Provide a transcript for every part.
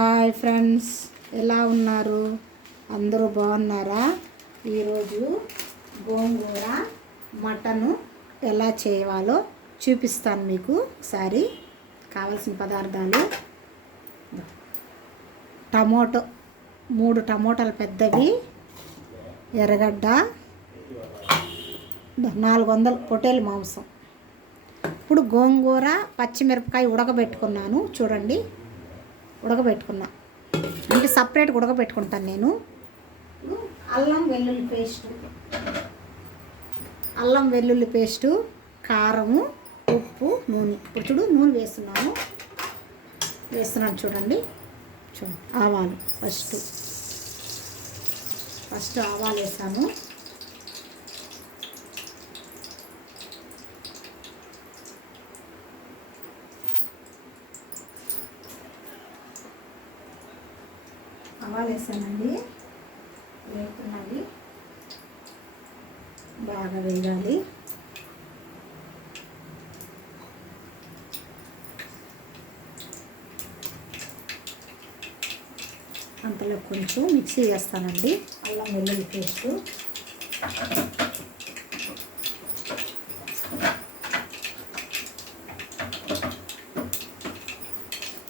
Hi friends, ఎలా ఉన్నారు? అందరూ బాగున్నారా? ఈరోజు గోంగూర మటను ఎలా చేయాలో చూపిస్తాను మీకు. ఒకసారి కావాల్సిన పదార్థాలు: టమోటో 3 టమోటాలు పెద్దవి, ఎర్రగడ్డ, 400 పొట్టేలు మాంసం. ఇప్పుడు గోంగూర పచ్చిమిరపకాయ ఉడకబెట్టుకున్నాను చూడండి. ఉడకబెట్టుకున్నా అంటే సపరేట్గా ఉడకబెట్టుకుంటాను నేను. అల్లం వెల్లుల్లి పేస్టు, కారము, ఉప్పు, నూనె. ఇప్పుడు చూడు, నూనె వేస్తున్నాను చూడండి. ఆవాలు ఫస్ట్ ఆవాలు వేసాను. ఆవాలు వేసానండి. వేస్తున్నది బాగా వేయాలి. అంతలో కొంచెం మిక్సీ చేస్తానండి. అల్లం వెల్లుల్లి పేస్టు,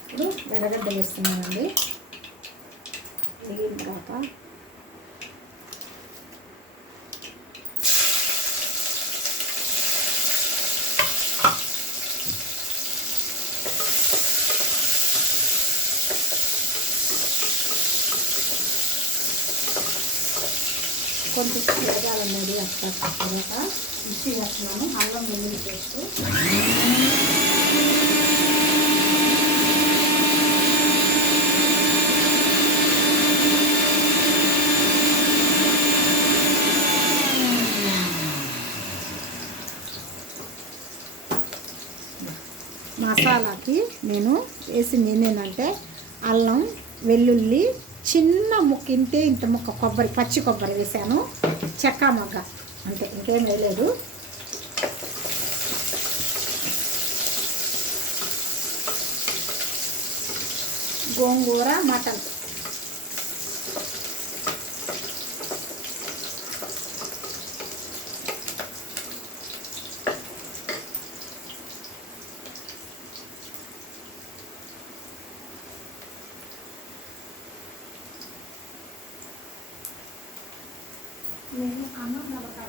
ఇప్పుడు ఎర్రగడ్డ వేస్తున్నానండి. వేగిన తర్వాత కొంచెం వేగాలన్నది. అట్లా తర్వాత మిక్సీ వేస్తున్నాను. అల్లం వెల్లుల్లి పేస్టు, మసాలాకి నేను వేసింది ఏంటంటే అల్లం వెల్లుల్లి, చిన్న ముక్క ఇంత ముక్క కొబ్బరి, పచ్చి కొబ్బరి వేసాను, చెక్క మొగ్గ, అంతే, ఇంకేం వేయలేదు. గోంగూర మటన్ నేను అన్నం నమ్మకాయ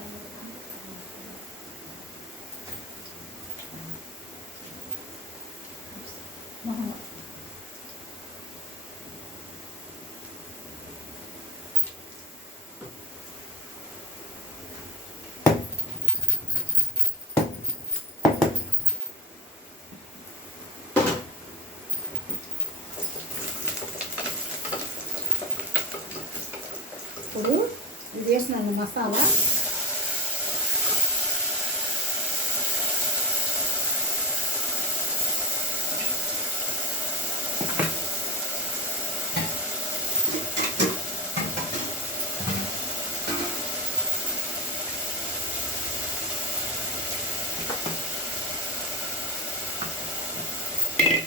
ఇప్పుడు ఇది వేసినాను మసాలా.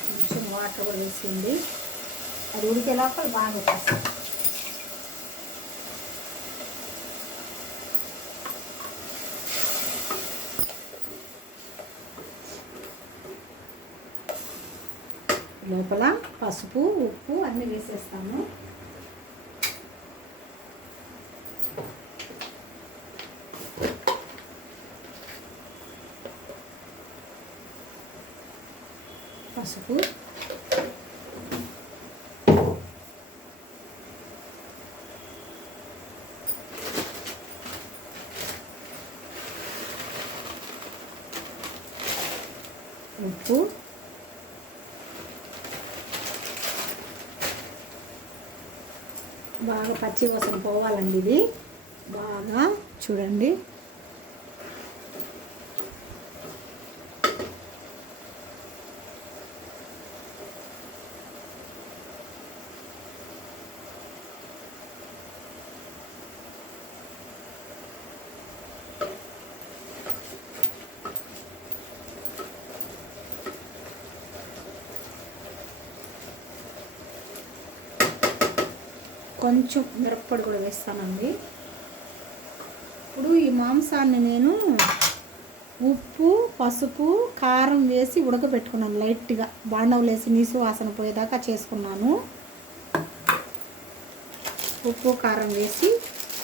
కొంచెం వాటర్ కూడా వేసింది. అది ఉడికేలాగా బాగా వచ్చేస్తుంది. లోపల పసుపు, ఉప్పు అన్నీ వేసేస్తాను. పసుపు, ఉప్పు, బాగా పచ్చి వాసన పోవాలండి. ఇది బాగా చూడండి. కొంచెం మిరప్పొడి కూడా వేస్తానండి. ఇప్పుడు ఈ మాంసాన్ని నేను ఉప్పు, పసుపు, కారం వేసి ఉడకబెట్టుకున్నాను. లైట్గా బాండవులు వేసి నీసు వాసన పోయేదాకా చేసుకున్నాను. ఉప్పు కారం వేసి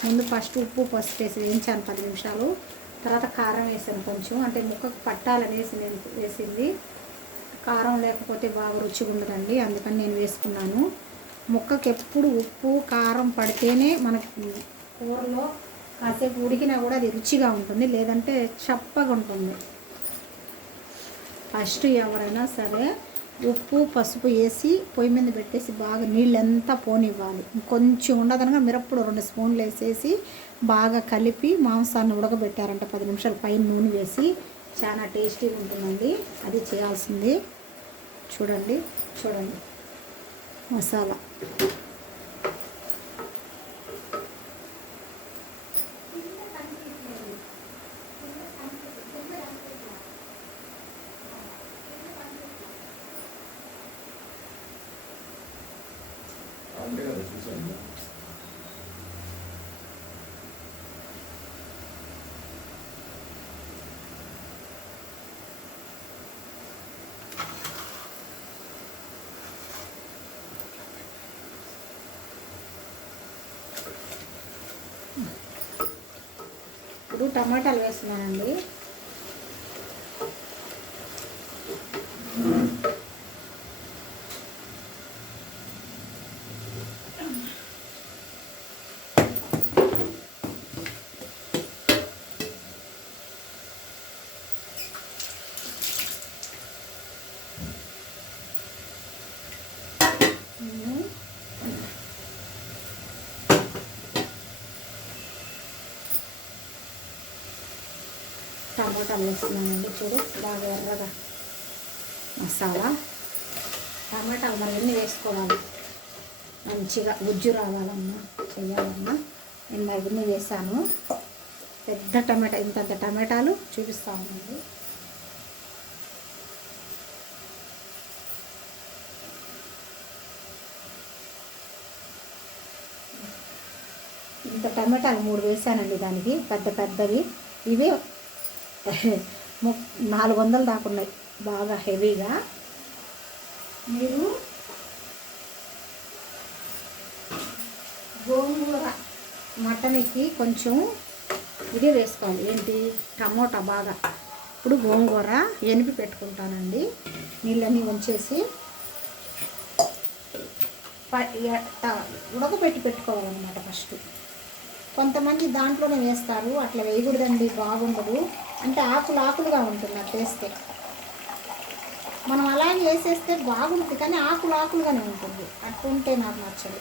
ముందు ఫస్ట్ ఉప్పు పసుపు వేసి వేయించాను 10 నిమిషాలు. తర్వాత కారం వేసాను కొంచెం, అంటే ముక్కకు పట్టాలనేసి నేను వేసింది. కారం లేకపోతే బాగా రుచిగా ఉండదండి, అందుకని నేను వేసుకున్నాను. ముక్కకి ఎప్పుడు ఉప్పు కారం పడితేనే మనకి కూరలో కాసేపు ఉడికినా కూడా అది రుచిగా ఉంటుంది, లేదంటే చప్పగా ఉంటుంది. ఫస్ట్ ఎవరైనా సరే ఉప్పు పసుపు వేసి పొయ్యి మీద పెట్టేసి బాగా నీళ్ళంతా పోనివ్వాలి. కొంచెం ఉండదనగా మిరప్పుడు 2 స్పూన్లు వేసేసి బాగా కలిపి మాంసాన్ని ఉడకబెట్టారంట 10 నిమిషాలు పైన నూనె వేసి. చాలా టేస్టీగా ఉంటుందండి, అది చేయాల్సింది. చూడండి మసాలా. ఇప్పుడు టమాటాలు వేస్తున్నానండి. టమాటాలు వేస్తున్నానండి. చూడు బాగా ఎర్రగా మసాలా. టమాటాలు మరి ఎన్ని వేసుకోవాలి, మంచిగా గుజ్జు రావాలన్నా చెయ్యాలన్నా నేను మరి ఎన్ని వేసాను. పెద్ద టమాటా, ఇంతంత టమాటాలు చూపిస్తా ఉన్నాను. ఇంత టమాటాలు 3 వేసానండి దానికి, పెద్దవి. ఇవి 400 దాకా ఉన్నాయి, బాగా హెవీగా. మీరు గోంగూర మటన్కి కొంచెం ఇది వేసుకోవాలి, ఏంటి టమోటా బాగా. ఇప్పుడు గోంగూర ఎనిపి పెట్టుకుంటానండి, నీళ్ళన్నీ ఉంచేసి ఉడకబెట్టి పెట్టుకోవాలన్నమాట ఫస్ట్. కొంతమంది దాంట్లోనే వేస్తారు, అట్లా వేయకూడదండి, బాగుండదు. అంటే ఆకులుగా ఉంటుంది అట్లా వేస్తే. మనం అలాగే వేసేస్తే బాగుంటుంది, కానీ ఆకులుగానే ఉంటుంది. అట్లుంటే నాకు నచ్చదు.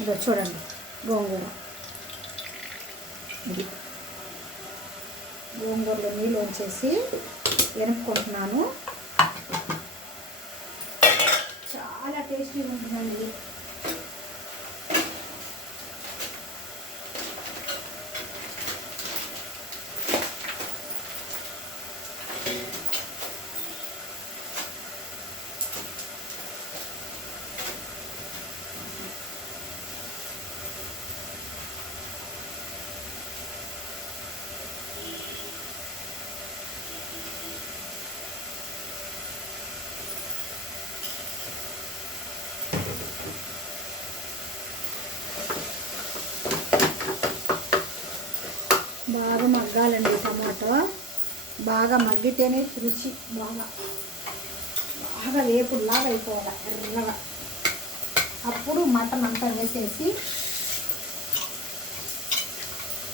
ఇదో చూడండి గోంగూర, ఇది గోంగూరలో నీళ్ళు వచ్చేసి ఎనుపుకుంటున్నాను. చాలా టేస్టీగా ఉంటుందండి. బాగా మగ్గాలండి టమాటో, బాగా మగ్గితేనే రుచి. బాగా వేపుడులాగా అయిపోవాలి ఎర్రగా. అప్పుడు మటన్ అంతా వేసేసి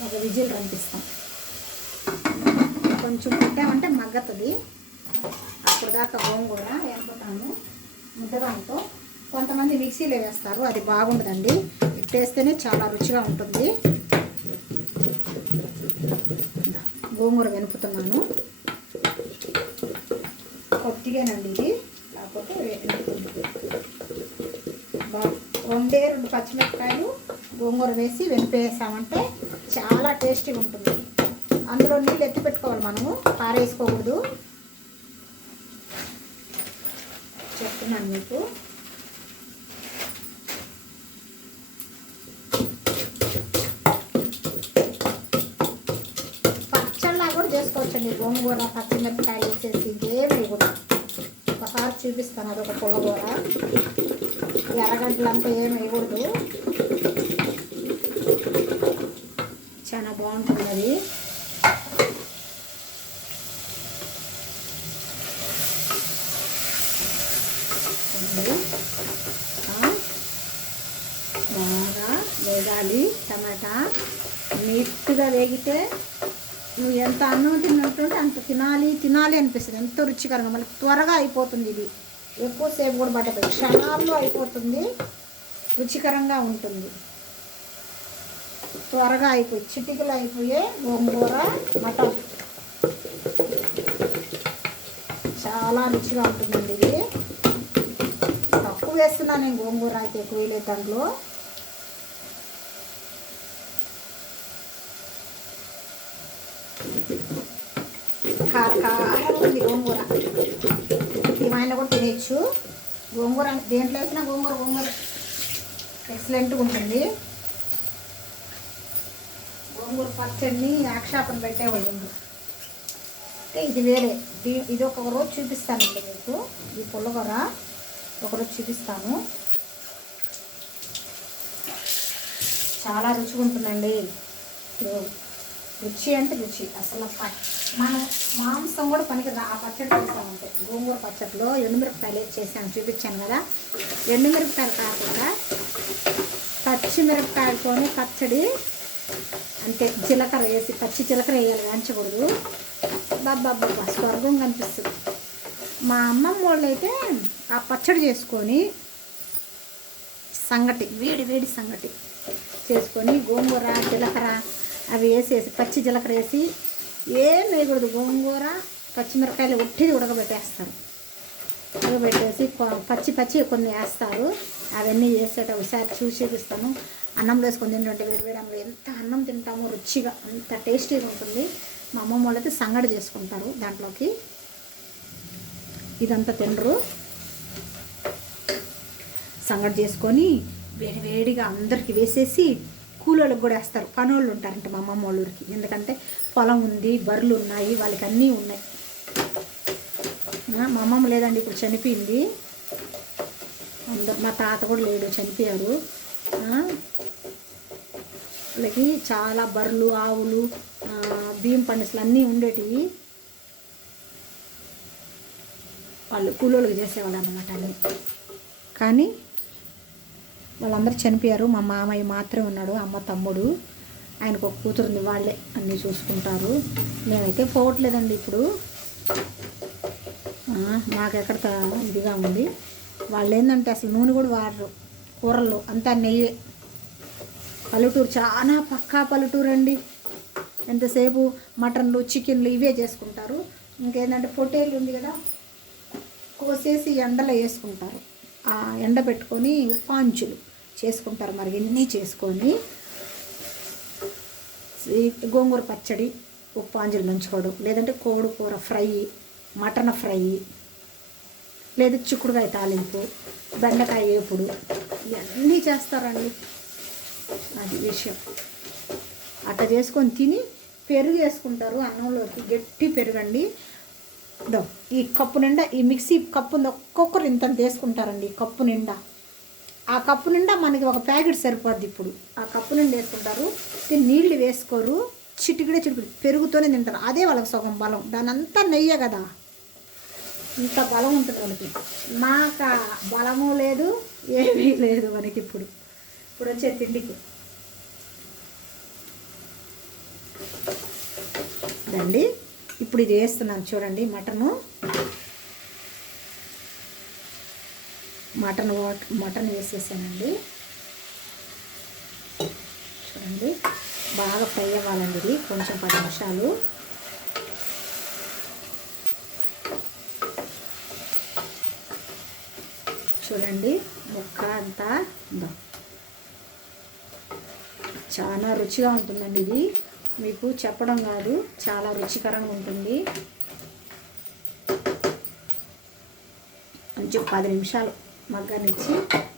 ఒక విజిల్ పంపిస్తాం. కొంచెం పెట్టామంటే మగ్గతుంది. అప్పుడు దాకా గోంగూర వేపుతాను ముద్దగాతో. కొంతమంది మిక్సీలో వేస్తారు, అది బాగుండదండి. ఇట్టేస్తేనే చాలా రుచిగా ఉంటుంది. గోంగూర వెనుపుతున్నాను కొద్దిగానండి, ఇది లేకపోతే రెండే 2 పచ్చిమిరపకాయలు గోంగూర వేసి వెనిపేసామంటే చాలా టేస్టీగా ఉంటుంది. అందులో నీళ్ళు ఎత్తి పెట్టుకోవాలి, మనము పారేసుకోకూడదు. చెప్తున్నాను మీకు. చూపించండి, గోంగూర పచ్చిమిరపకాయలు వేసేసి ఇంకేం వేయకూడదు. ఒకసారి చూపిస్తాను, అదొక పుల్లగూర. ఎర్రగడ్డలంతా ఏం వేయకూడదు, చాలా బాగుంటుంది అది. బాగా వేగాలి. టమాటా నీట్గా వేగితే నువ్వు ఎంత అన్నం తిన్నట్టుంటే అంత తినాలి అనిపిస్తుంది. ఎంతో రుచికరంగా, మళ్ళీ త్వరగా అయిపోతుంది. ఇది ఎక్కువసేపు కూడా పట్టదు, క్షణాల్లో అయిపోతుంది, రుచికరంగా ఉంటుంది. త్వరగా అయిపోయి చిటికలు అయిపోయే గోంగూర మటన్ చాలా రుచిగా ఉంటుందండి. ఇది తక్కువ వేస్తున్నాను నేను, గోంగూర అయితే ఎక్కువ వేయలేదు దాంట్లో. కారం ఉంది గోంగూర, ఏమైనా కూడా తినేయచ్చు. గోంగూర దేంట్లో వేసినా గోంగూర ఎక్సలెంట్గా ఉంటుంది. గోంగూర పచ్చడిని యాక్షాపన పెట్టేవాళ్ళు అంటే ఇది వేరే. ఇది ఒక రోజు చూపిస్తానండి మీకు. ఈ పుల్లగూర ఒకరోజు చూపిస్తాను, చాలా రుచిగా ఉంటుందండి. రుచి అంటే రుచి అసలు. మనం మాంసం కూడా పనికిరా ఆ పచ్చడి చేస్తామంటే. గోంగూర పచ్చడిలో ఎండుమిరపకాయలు వేసి చేసాను, చూపించాను కదా. ఎండుమిరపకాయలు కాకుండా పచ్చిమిరపకాయలతోనే పచ్చడి అంటే జీలకర్ర వేసి, పచ్చి జీలకర్ర వేయాలి, వేయించకూడదు. బాబా స్వర్గం కనిపిస్తుంది. మా అమ్మమ్మ వాళ్ళు అయితే ఆ పచ్చడి చేసుకొని సంగటి, వేడి సంగటి చేసుకొని గోంగూర జీలకర్ర అవి వేసేసి, పచ్చి జీలకర్ర వేసి ఏం వేయకూడదు. గోంగూర పచ్చిమిరపకాయలు ఒట్టిది ఉడకబెట్టేస్తారు. ఉడకబెట్టేసి పచ్చి కొన్ని వేస్తారు. అవన్నీ వేసేటప్పుడు ఒకసారి చూసి చూపిస్తాను. అన్నంలో వేసుకొని తింటుంటే వేడి అన్నం ఎంత అన్నం తింటామో రుచిగా, అంత టేస్టీగా ఉంటుంది. మా అమ్మమ్మ వాళ్ళు అయితే సంగడి చేసుకుంటారు దాంట్లోకి. ఇదంతా తినరు. సంగడి చేసుకొని వేడిగా అందరికి వేసేసి కూలోళ్ళకి కూడా వేస్తారు. పనోళ్ళు ఉంటారంట మా అమ్మమ్మ వాళ్ళ ఊరికి. ఎందుకంటే పొలం ఉంది, బర్రెలు ఉన్నాయి, వాళ్ళకి అన్నీ ఉన్నాయి. మా అమ్మమ్మ లేదండి, ఇప్పుడు చనిపోయింది. మా తాత కూడా లేడు, చనిపోయారు. వాళ్ళకి చాలా బర్రెలు, ఆవులు, బియ్యం పండిసలు అన్నీ ఉండేటివి. వాళ్ళు కూలోళ్ళకి చేసేవాళ్ళు అన్నమాట అన్నీ. కానీ వాళ్ళందరూ చనిపోయారు. మా మామయ్య మాత్రమే ఉన్నాడు, అమ్మ తమ్ముడు. ఆయనకు ఒక కూతురుంది, వాళ్ళే అన్నీ చూసుకుంటారు. మేమైతే పోవట్లేదండి ఇప్పుడు, మాకెక్కడ ఇదిగా ఉంది. వాళ్ళు ఏంటంటే అసలు నూనె కూడా వాడరు కూరల్లో, అంతా నెయ్యే. పల్లెటూరు చాలా పక్కా పల్లెటూరు అండి. ఎంతసేపు మటన్లు, చికెన్లు ఇవే చేసుకుంటారు. ఇంకేంటంటే పొట్టేలు ఉంది కదా, కోసేసి ఎండలో వేసుకుంటారు. ఆ ఎండ పెట్టుకొని పాంచులు చేసుకుంటారు. మరి ఇన్ని చేసుకొని గోంగూర పచ్చడి, ఉప్పాంజులు నంచుకోవడం, లేదంటే కోడి కూర ఫ్రై, మటన్ ఫ్రై, లేదా చిక్కుడుకాయ తాలింపు, బెండకాయ వేపుడు, ఇవన్నీ చేస్తారండి. అది విషయం. అట్లా చేసుకొని తిని పెరుగు వేసుకుంటారు అన్నంలోకి. గట్టి పెరుగండి. ఈ కప్పు నిండా, ఈ మిక్సీ కప్పు ఒక్కొక్కరు ఇంత వేసుకుంటారండి. ఈ కప్పు నిండా, ఆ కప్పు నిండా మనకి ఒక ప్యాకెట్ సరిపోద్ది. ఇప్పుడు ఆ కప్పు నిండా వేసుకుంటారు. నీళ్ళు వేసుకోరు, చిటికిడి పెరుగుతోనే తింటారు. అదే వాళ్ళకి సగం బలం. దాని అంతా నెయ్యే కదా, ఇంత బలం ఉంటుంది వాళ్ళకి. మాకు బలము లేదు, ఏమీ లేదు మనకి ఇప్పుడు వచ్చే తిండికి. దండి ఇప్పుడు ఇది వేస్తున్నాను చూడండి. మటన్ వేసేసానండి. చూడండి, బాగా ఫ్రై అవ్వాలండి ఇది, కొంచెం 10 నిమిషాలు. చూడండి, ముక్క అంతా చాలా రుచిగా ఉంటుందండి. ఇది మీకు చెప్పడం కాదు, చాలా రుచికరంగా ఉంటుంది. కొంచెం 10 నిమిషాలు మగ్గనిచ్చి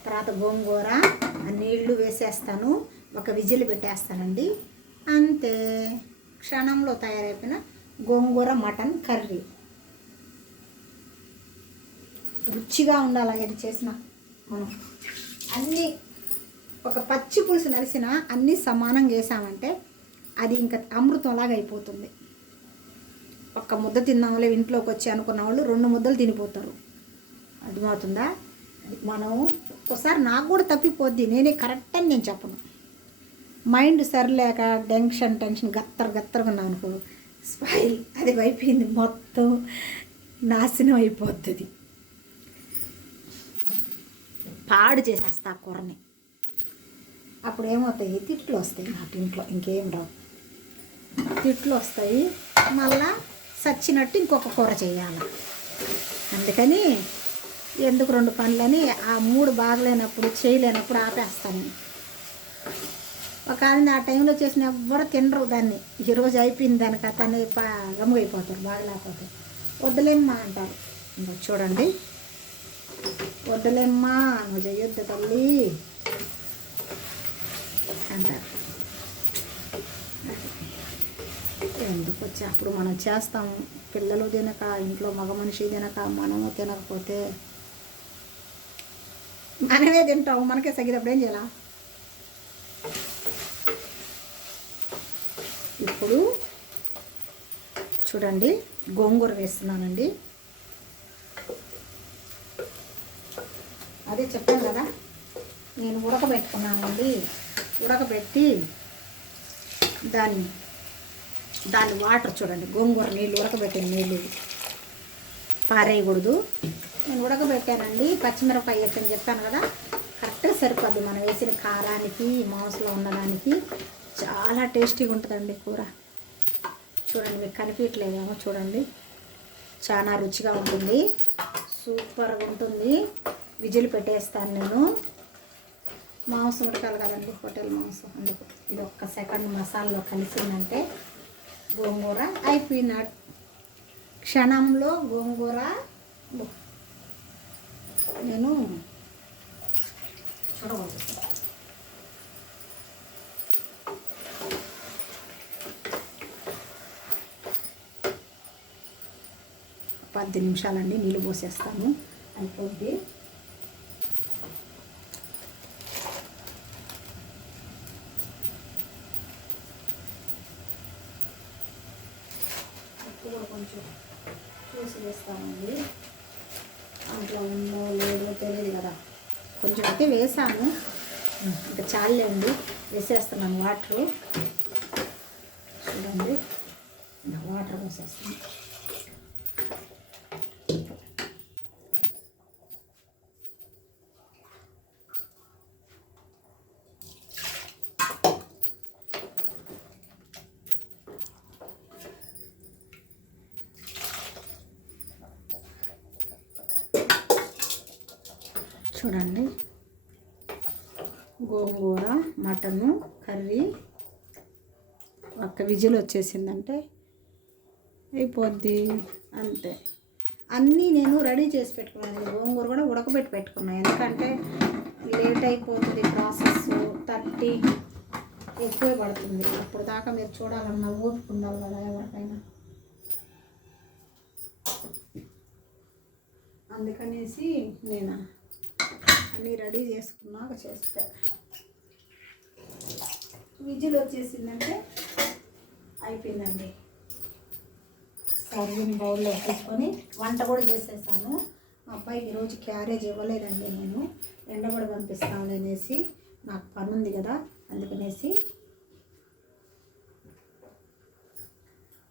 తర్వాత గోంగూర నీళ్లు వేసేస్తాను. ఒక విజిల్ పెట్టేస్తానండి, అంతే. క్షణంలో తయారైపోయిన గోంగూర మటన్ కర్రీ. రుచిగా ఉండాలి అది చేసిన మనం. అన్నీ ఒక పచ్చి పులుసు నలిసిన అన్నీ సమానంగా వేసామంటే అది ఇంకా అమృతంలాగా అయిపోతుంది. ఒక్క ముద్ద తిన్నాములే ఇంట్లోకి వచ్చి అనుకున్న వాళ్ళు 2 ముద్దలు తినిపోతారు. అర్థమవుతుందా? మనం ఒక్కోసారి నాకు కూడా తప్పిపోద్ది, నేనే కరెక్ట్ అని నేను చెప్పను. మైండ్ సరిలేక టెన్షన్ గత్తరగా ఉన్నాను అనుకో, స్పాయిల్, అది అయిపోయింది, మొత్తం నాశనం అయిపోతుంది, పాడు చేసేస్తా ఆ కూరని. అప్పుడు ఏమవుతాయి, తిట్లు వస్తాయి. నాకు ఇంట్లో ఇంకేం రావు, తిట్లు వస్తాయి. మళ్ళా సచ్చినట్టు ఇంకొక కూర చేయాలి. అందుకని ఎందుకు 2 పనులని ఆ 3 బాగలేనప్పుడు చేయలేనప్పుడు ఆపేస్తాను. ఒక ఆ టైంలో చేసిన ఎవ్వరు తినరు దాన్ని. ఈరోజు అయిపోయింది దాని కథ అని గమ్ముగైపోతారు, బాగలేకపోతారు. వద్దులేమ్మా అంటారు. ఇంకా చూడండి, వద్దులేమ్మా నువ్వు చేయొద్దు తల్లి అంటారు. ఎందుకు వచ్చి అప్పుడు మనం చేస్తాము. పిల్లలు తినక, ఇంట్లో మగ మనిషి తినక, మనము తినకపోతే మనమే తింటాము. మనకే సగినప్పుడు ఏం చేయాల? ఇప్పుడు చూడండి, గోంగూర వేస్తున్నానండి. అదే చెప్పాను కదా, నేను ఉడకబెట్టుకున్నానండి. ఉడకబెట్టి దాని వాటర్ చూడండి, గోంగూర నీళ్ళు, ఉడకబెట్టిన నీళ్ళు పారేయకూడదు. నేను ఉడకబెట్టానండి. పచ్చిమిరపకాయ వేసని చెప్పాను కదా, కరెక్ట్గా సరిపోద్ది మనం వేసిన కారానికి, మాంసంలో ఉన్నదానికి. చాలా టేస్టీగా ఉంటుందండి కూర. చూడండి, మీకు కనిపించట్లేదేమో, చూడండి, చాలా రుచిగా ఉంటుంది, సూపర్గా ఉంటుంది. విజిల్ పెట్టేస్తాను నేను. మాంసం ఉడకాలి కదండి, హోటల్ మాంసం, అందుకు ఇది 1 సెకండ్ మసాలాలో కలిసిందంటే గోంగూర అయిపోయిన క్షణంలో గోంగూర నేను చూడవచ్చు. 10 నిమిషాలండి, నీళ్ళు పోసేస్తాను, అయిపోద్ది. కూడా కొంచెం చూసి వేస్తామండి. అందులో ఉందో లేదో తెలియదు కదా, కొంచెం అయితే వేసాను. ఇంకా చాలండి, వేసేస్తున్నాను వాటరు. చూడండి, వాటర్ వేసేస్తాను. చూడండి, గోంగూర మటను కర్రీ 1 విజిల్ వచ్చేసిందంటే అయిపోద్ది, అంతే. అన్నీ నేను రెడీ చేసి పెట్టుకున్నాను. గోంగూర కూడా ఉడకబెట్టి పెట్టుకున్నాను, ఎందుకంటే లేట్ అయిపోతుంది ప్రాసెస్, 30 ఎక్కువే పడుతుంది. అప్పుడు దాకా మీరు చూడాలన్నా ఓపిక ఉండాలి కదా ఎవరికైనా. అందుకనేసి నేను అన్నీ రెడీ చేసుకున్నాక చేస్తే విజిల్ వచ్చేసిందంటే అయిపోయిందండి. సర్వింగ్ బౌల్లో తీసుకొని వంట కూడా చేసేసాను. మా అబ్బాయికి ఈరోజు క్యారేజ్ ఇవ్వలేదండి, నేను ఎండబడి పంపిస్తాను అనేసి, నాకు పని ఉంది కదా, అందుకనేసి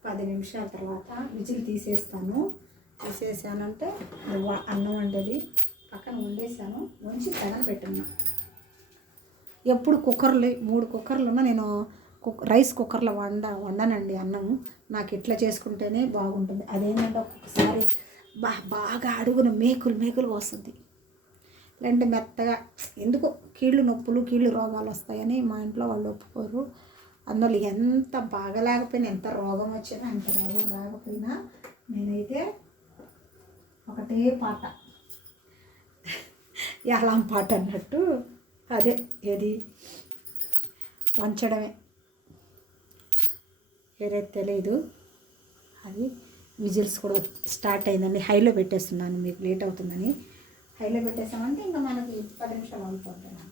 10 నిమిషాల తర్వాత విజిల్ తీసేస్తాను. తీసేసానంటే అన్నం వండేది పక్కన వండేసాను, వంచి పెనం పెట్టున్నా. ఎప్పుడు కుక్కర్లు 3 కుక్కర్లు ఉన్నా నేను రైస్ కుక్కర్లో వండనండి అన్నము. నాకు ఇట్లా చేసుకుంటేనే బాగుంటుంది. అదేంటంటే ఒక్కొక్కసారి బాగా అడుగున మేకులు వస్తుంది, లేదంటే మెత్తగా, ఎందుకు కీళ్ళు నొప్పులు కీళ్ళు రోగాలు వస్తాయని మా ఇంట్లో వాళ్ళు ఒప్పుకోరు. అందులో ఎంత బాగలేకపోయినా, ఎంత రోగం వచ్చినా, ఎంత రోగం రాకపోయినా నేనైతే ఒకటే పాట, యాలాం పాట అన్నట్టు, అదే ఏది వంచడమే, వేరే తెలీదు, అది విజిల్స్ కూడా స్టార్ట్ అయిందండి. హైలో పెట్టేస్తున్నాను, మీకు లేట్ అవుతుందని. హైలో పెట్టేసామంటే ఇంకా మనకి 10 నిమిషాలు అయిపోతుంది.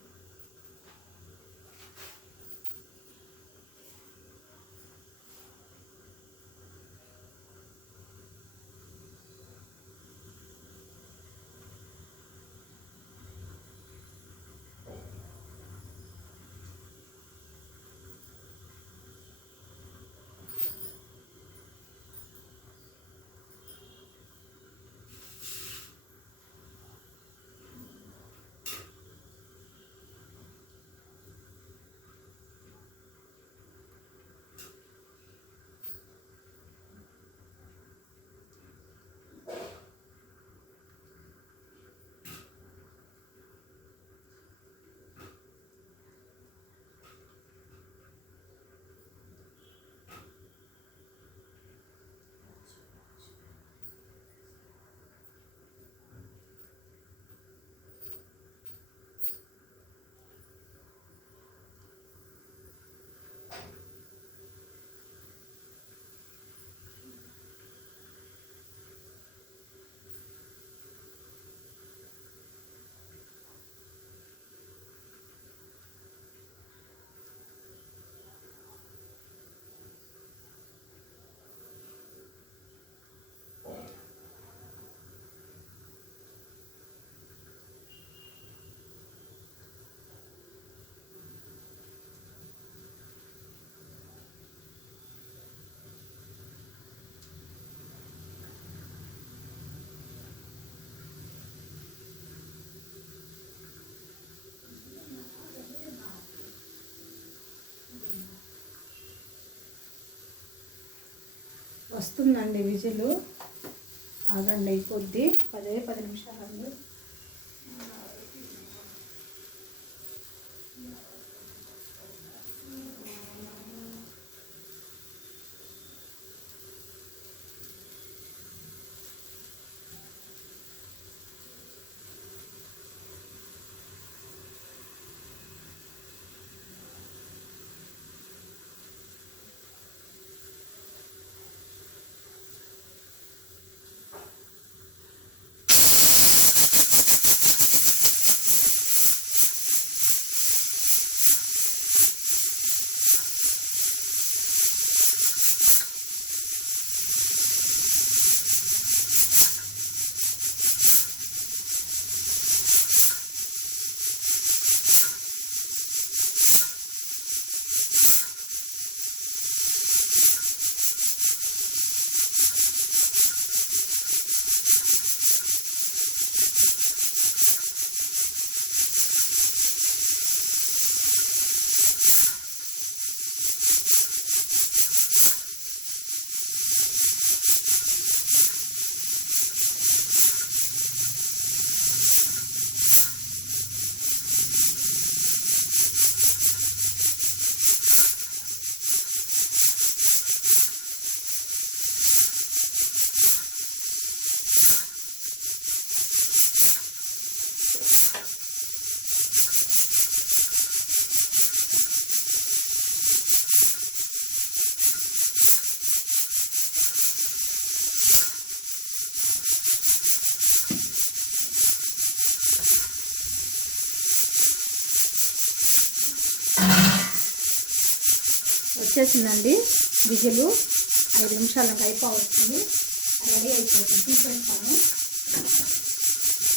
వస్తుందండి విజిల్. ఆగండి, అయిపోద్ది. 10 నిమిషాలండి. వచ్చేసిందండి విజిల్. 5 నిమిషాలకు అయిపోవస్తుంది. రెడీ అయిపోతుంది. తీసేస్తాను.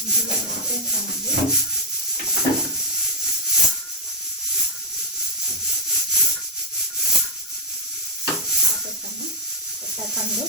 విజిల్ ఆపేస్తానండి. ఆపేస్తాను. పెట్టేస్తాను.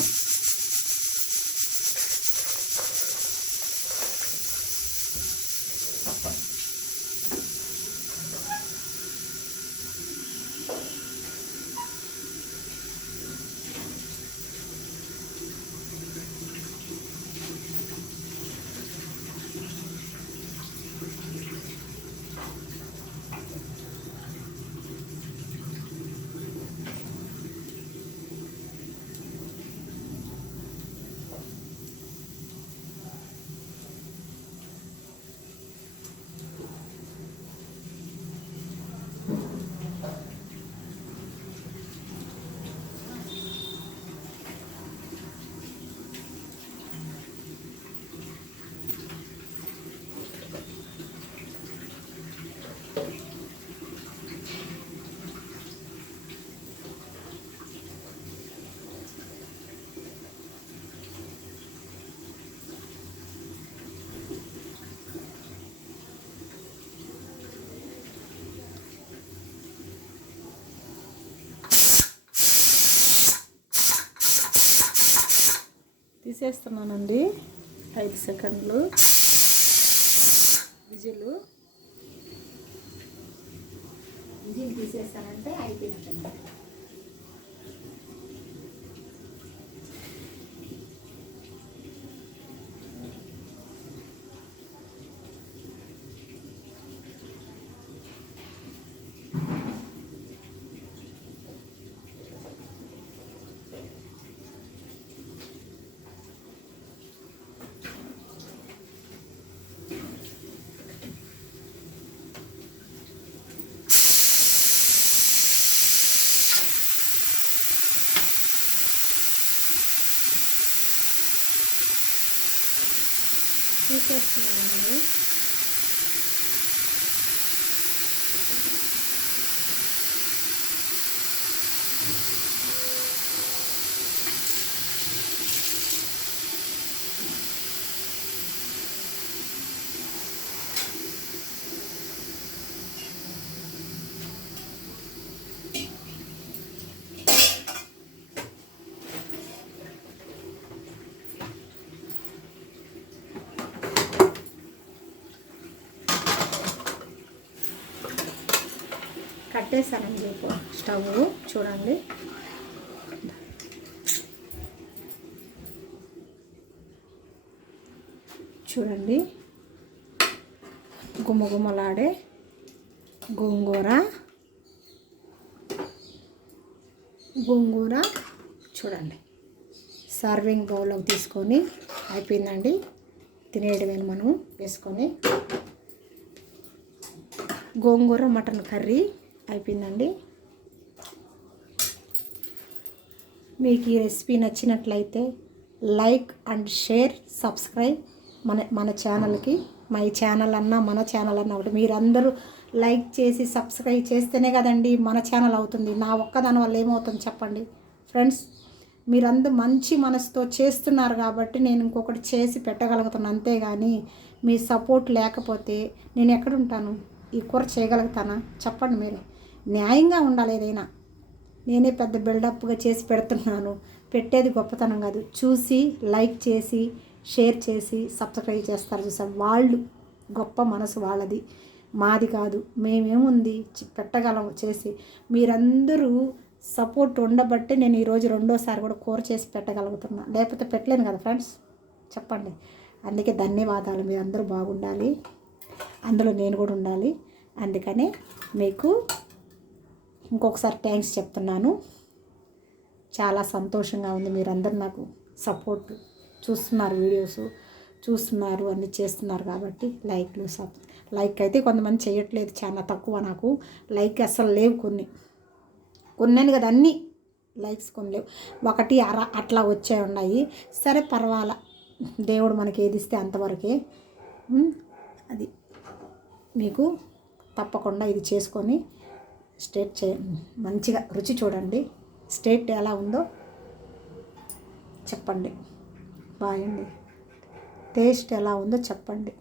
తీసేస్తున్నానండి. 5 సెకండ్లు విజిల్ తీసేస్తానంటే అయిపోయినట్టు. తీసేస్తున్నానండి. కట్టేసానండి ఇప్పుడు స్టవ్. చూడండి, చూడండి గుమ్మగుమ్మలాడే గోంగూర చూడండి. సర్వింగ్ బౌల్లోకి తీసుకొని అయిపోయిందండి. తినేయడమేను మనం వేసుకొని. గోంగూర మటన్ కర్రీ అయిపోయిందండి. మీకు ఈ రెసిపీ నచ్చినట్లయితే లైక్ అండ్ షేర్, సబ్స్క్రైబ్ మన ఛానల్కి. మై ఛానల్ అన్నా మన ఛానల్ అన్నా ఒకటి. మీరందరూ లైక్ చేసి సబ్స్క్రైబ్ చేస్తేనే కదండి మన ఛానల్ అవుతుంది. నా ఒక్కదాని వల్ల ఏమవుతుంది చెప్పండి ఫ్రెండ్స్. మీరందరూ మంచి మనసుతో చేస్తున్నారు కాబట్టి నేను ఇంకొకటి చేసి పెట్టగలుగుతాను. అంతేగాని మీ సపోర్ట్ లేకపోతే నేను ఎక్కడుంటాను? ఈ కూర చేయగలుగుతానా చెప్పండి మీరే. న్యాయంగా ఉండాలి ఏదైనా. నేనే పెద్ద బిల్డప్గా చేసి పెడుతున్నాను. పెట్టేది గొప్పతనం కాదు. చూసి లైక్ చేసి షేర్ చేసి సబ్స్క్రైబ్ చేస్తారు చూసారు, వాళ్ళు గొప్ప మనసు వాళ్ళది, మాది కాదు. మేమేముంది పెట్టగలం చేసి. మీరందరూ సపోర్ట్ ఉండబట్టి నేను ఈరోజు రెండోసారి కూడా కూర చేసి పెట్టగలుగుతున్నా. లేకపోతే పెట్టలేను కదా ఫ్రెండ్స్ చెప్పండి. అందుకే ధన్యవాదాలు. మీరు అందరూ బాగుండాలి, అందులో నేను కూడా ఉండాలి. అందుకనే మీకు ఇంకొకసారి థ్యాంక్స్ చెప్తున్నాను. చాలా సంతోషంగా ఉంది. మీరందరూ నాకు సపోర్ట్ చూస్తున్నారు, వీడియోస్ చూస్తున్నారు, అన్నీ చేస్తున్నారు కాబట్టి లైక్ అయితే కొంతమంది చేయట్లేదు, చాలా తక్కువ. నాకు లైక్ అసలు లేవు. కొన్నాను కదా అన్నీ లైక్స్ కొన్ని లేవు. 1 అర అట్లా వచ్చే ఉన్నాయి. సరే పర్వాలా, దేవుడు మనకి ఏది ఇస్తే అంతవరకే. అది మీకు తప్పకుండా ఇది చేసుకొని మంచిగా రుచి చూడండి. స్టేట్ ఎలా ఉందో చెప్పండి. బాగుంది, టేస్ట్ ఎలా ఉందో చెప్పండి.